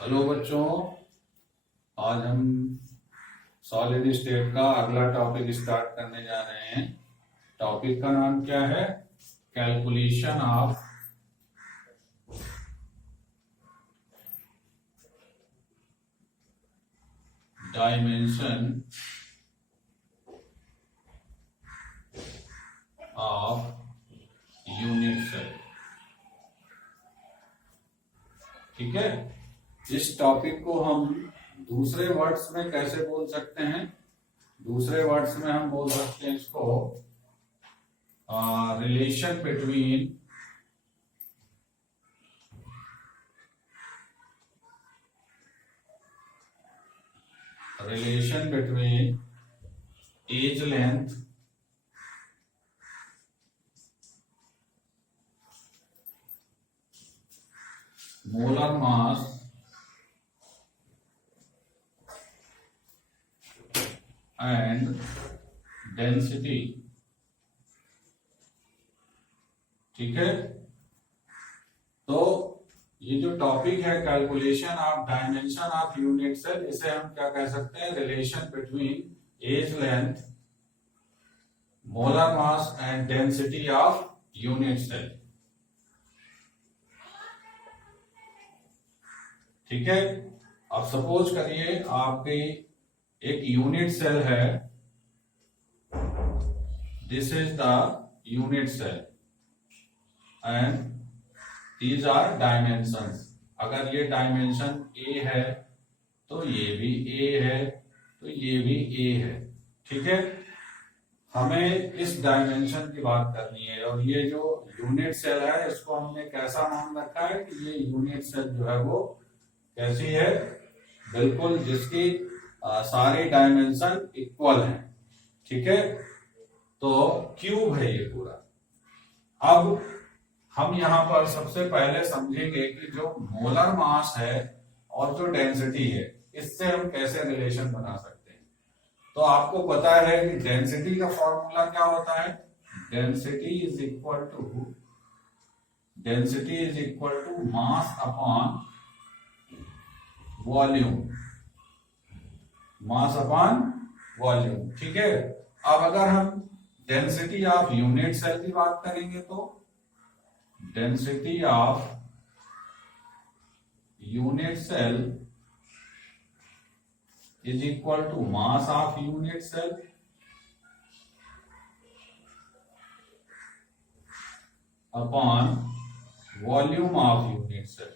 Hello बच्चों, आज हम सॉलिड स्टेट का अगला टॉपिक स्टार्ट करने जा रहे हैं। टॉपिक का नाम क्या है? Calculation of dimension of unit cell. ठीक है, इस टॉपिक को हम दूसरे वर्ड्स में कैसे बोल सकते हैं? दूसरे वर्ड्स में हम बोल सकते हैं इसको relation between edge length molar mass and density. ठीक है, तो ये जो टॉपिक है calculation of dimension of unit cell, इसे हम क्या कह सकते हैं? Relation between edge length molar mass and density of unit cell. ठीक है, अब सपोज करिए आपकी एक यूनिट सेल है, this is the unit cell and these are dimensions. अगर ये डायमेंशन ए है तो ये भी ए है, तो ये भी ए है। ठीक है, हमें इस डायमेंशन की बात करनी है और ये जो यूनिट सेल है इसको हमने कैसा नाम रखा है कि ये यूनिट सेल जो है वो कैसी है? बिल्कुल जिसकी सारी डायमेंशन इक्वल है। ठीक है, तो क्यूब है ये पूरा। अब हम यहां पर सबसे पहले समझेंगे कि जो मोलर मास है और जो डेंसिटी है, इससे हम कैसे रिलेशन बना सकते हैं। तो आपको पता है कि डेंसिटी का फॉर्मूला क्या होता है? Density is equal to mass upon volume. Mass upon volume. ठीक है, अब अगर हम डेंसिटी ऑफ यूनिट सेल की बात करेंगे तो density of unit cell is equal to mass of unit cell upon volume of unit cell.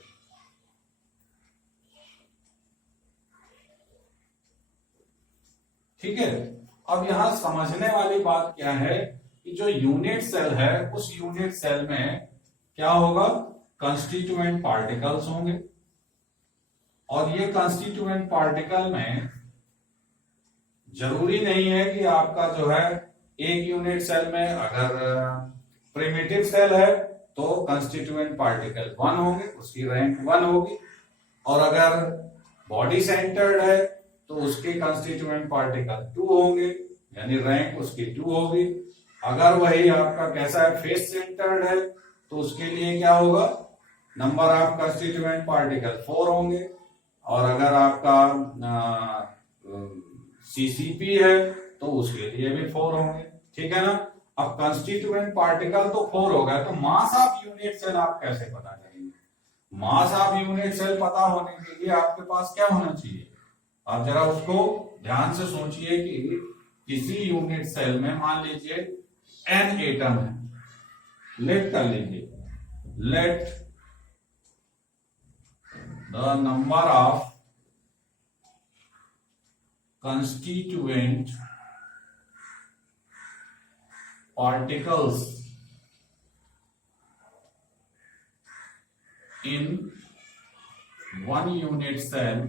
ठीक है, अब यहां समझने वाली बात क्या है कि जो यूनिट सेल है उस यूनिट सेल में क्या होगा? कंस्टिट्यूएंट पार्टिकल्स होंगे और ये कंस्टिट्यूएंट पार्टिकल में जरूरी नहीं है कि आपका जो है एक यूनिट सेल में अगर प्रिमिटिव सेल है तो कंस्टिट्यूएंट पार्टिकल 1 होंगे, उसकी रैंक 1 होगी। और अगर बॉडी सेंटर्ड है तो उसके कंस्टिट्यूएंट पार्टिकल 2 होंगे, यानी रैंक उसकी 2 होगी। अगर वही आपका कैसा है? फेस सेंटर्ड है तो उसके लिए क्या होगा? नंबर ऑफ कंस्टिट्यूएंट पार्टिकल 4 होंगे। और अगर आपका सीसीपी है तो उसके लिए भी 4 होंगे। ठीक है ना? अब कंस्टिट्यूएंट पार्टिकल तो 4 हो गए, तो मास ऑफ यूनिट सेल आप कैसे पता करेंगे? मास ऑफ यूनिट सेल पता होने के लिए आपके पास क्या होना चाहिए? आप जरा उसको ध्यान से सोचिए कि किसी यूनिट सेल में मान लीजिए n एटम है, लेट कर लीजिए, let the number of constituent particles in one unit cell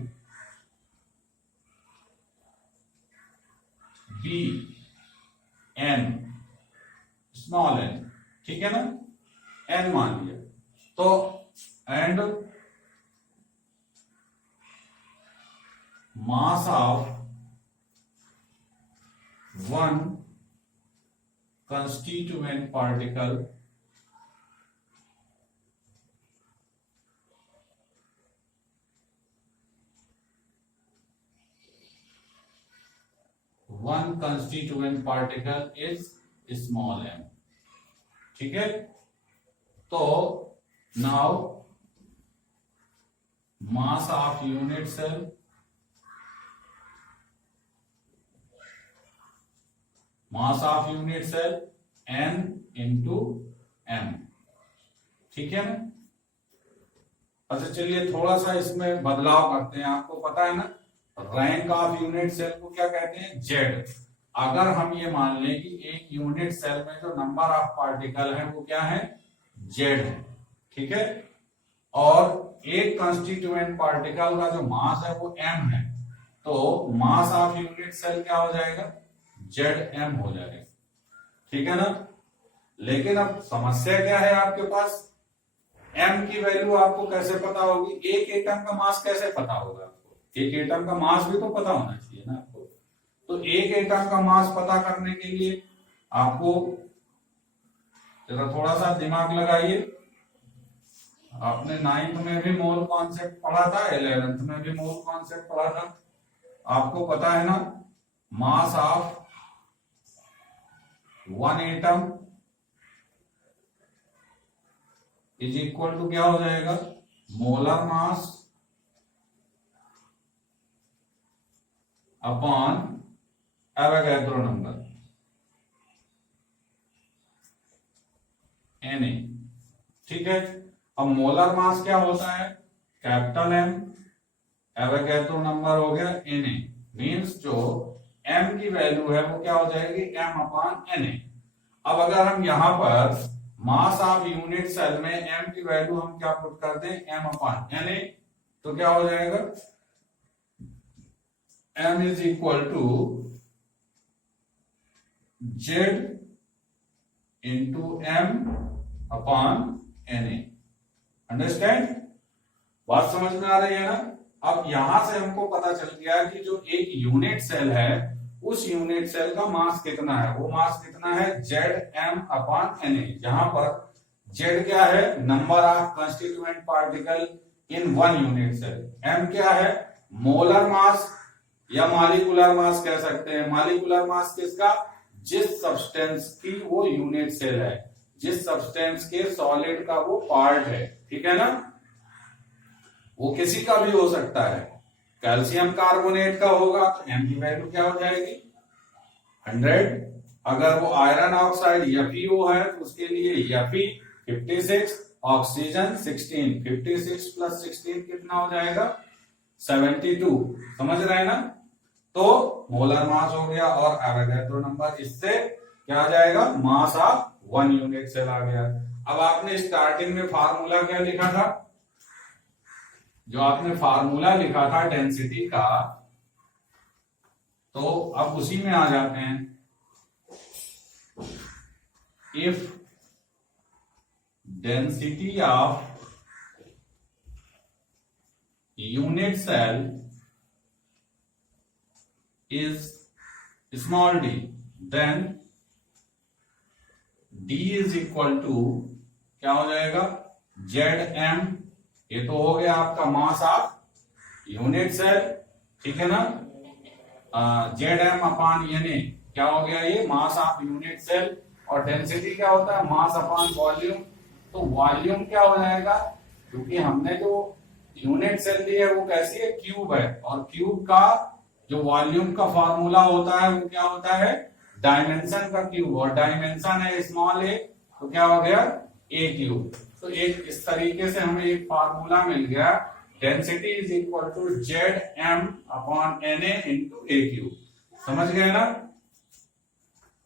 be n, small n। ठीक है ना? n मान लिया तो and mass of one constituent particle constituent particle is small m. ठीक है, तो now mass of unit cell n into m. ठीक है ना। अच्छा चलिए थोड़ा सा इसमें बदलाव करते हैं। आपको पता है ना रैंक ऑफ यूनिट सेल को क्या कहते हैं, जेड। अगर हम ये मान लें कि एक यूनिट सेल में जो नंबर ऑफ पार्टिकल है वो क्या है, जेड है। ठीक है, और एक कंस्टिट्यूएंट पार्टिकल का जो मास है वो एम है, तो मास ऑफ यूनिट सेल क्या हो जाएगा, जेड एम हो जाएगा। ठीक है ना। लेकिन अब समस्या क्या है आपके पास, एम की वैल्यू आपको कैसे पता होगी, एक एटम का मास कैसे पता होगा आपको, एक एटम का मास भी तो पता होना चाहिए ना आपको। तो एक एटम का मास पता करने के लिए आपको जरा थोड़ा सा दिमाग लगाइए। आपने 9th में भी मोल कॉन्सेप्ट पढ़ा था, 11th में भी मोल कॉन्सेप्ट पढ़ा था। आपको पता है ना mass of one atom is equal to क्या हो जाएगा, molar mass upon Avogadro number Na। ठीक है, अब मोलर मास क्या होता है, कैपिटल एम, एवोगैड्रो नंबर हो गया Na। मींस जो m की वैल्यू है वो क्या हो जाएगी, m अपॉन Na। अब अगर हम यहां पर मास ऑफ यूनिट सेल में m की वैल्यू हम क्या पुट कर दें, m अपॉन Na, तो क्या हो जाएगा, m is equal to z into m upon Na। Understand, बात समझ में आ रही है ना। अब यहां से हमको पता चल गया कि जो एक यूनिट सेल है उस यूनिट सेल का मास कितना है, वो मास कितना है, जेड एम अपॉन Na। जहां पर जेड क्या है, number of constituent particle in one unit cell, m क्या है, मोलर मास या मॉलिक्यूलर मास कह सकते हैं। मॉलिक्यूलर मास किसका, जिस सब्सटेंस की वो यूनिट सेल है, जिस सब्सटेंस के सॉलिड का वो पार्ट है। ठीक है ना, वो किसी का भी हो सकता है। कैल्शियम कार्बोनेट का होगा तो एम की वैल्यू क्या हो जाएगी, 100। अगर वो आयरन ऑक्साइड FeO है तो उसके लिए Fe 56, ऑक्सीजन 16, 56 प्लस 16 कितना हो जाएगा, 72। समझ रहे हैं ना। तो मोलर मास हो गया और एवोगैड्रो नंबर, इससे क्या आ जाएगा, mass of one unit cell आ गया। अब आपने स्टार्टिंग में फार्मूला क्या लिखा था, जो आपने फार्मूला लिखा था डेंसिटी का, तो अब उसी में आ जाते हैं। If density of unit cell is small d, then d is equal to क्या हो जाएगा, Zm। ये तो हो गया आपका मास ऑफ यूनिट सेल। ठीक है ना, Zm अपॉन Na क्या हो गया, ये मास ऑफ यूनिट सेल। और डेंसिटी क्या होता है, मास अपॉन वॉल्यूम। तो वॉल्यूम क्या हो जाएगा, क्योंकि हमने जो यूनिट सेल ली है वो कैसी है, क्यूब है, और क्यूब का जो वॉल्यूम का फॉर्मूला होता है वो क्या होता है, डायमेंशन का क्यूब, और डायमेंशन है स्मॉल a, तो क्या हो गया, a क्यूब। तो एक इस तरीके से हमें एक फार्मूला मिल गया, density is equal to Zm upon Na into a cube. समझ गए ना।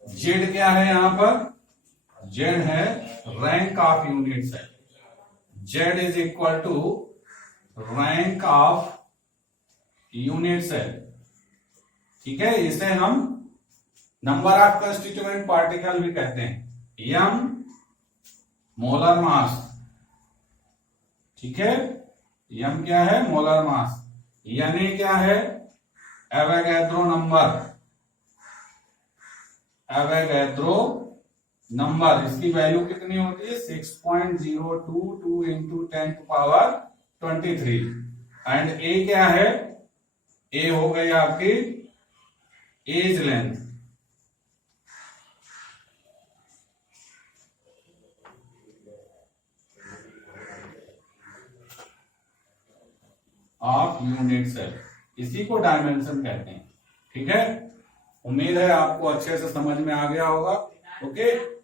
Z क्या है यहां पर, Z है rank of unit cell, Z is equal to rank of unit cell. ठीक है, इसे हम नंबर ऑफ कंस्टिट्यूएंट पार्टिकल भी कहते हैं। m मोलर मास, ठीक है, m क्या है, मोलर मास। Na क्या है, एवोगैड्रो नंबर, एवोगैड्रो नंबर, इसकी वैल्यू कितनी होती है, 6.022 इंटू 10⁻23। एंड A क्या है, A हो गई आपकी edge length, of unit cell, इसी को डायमेंशन कहते हैं। ठीक है, उम्मीद है आपको अच्छे से समझ में आ गया होगा। ओके।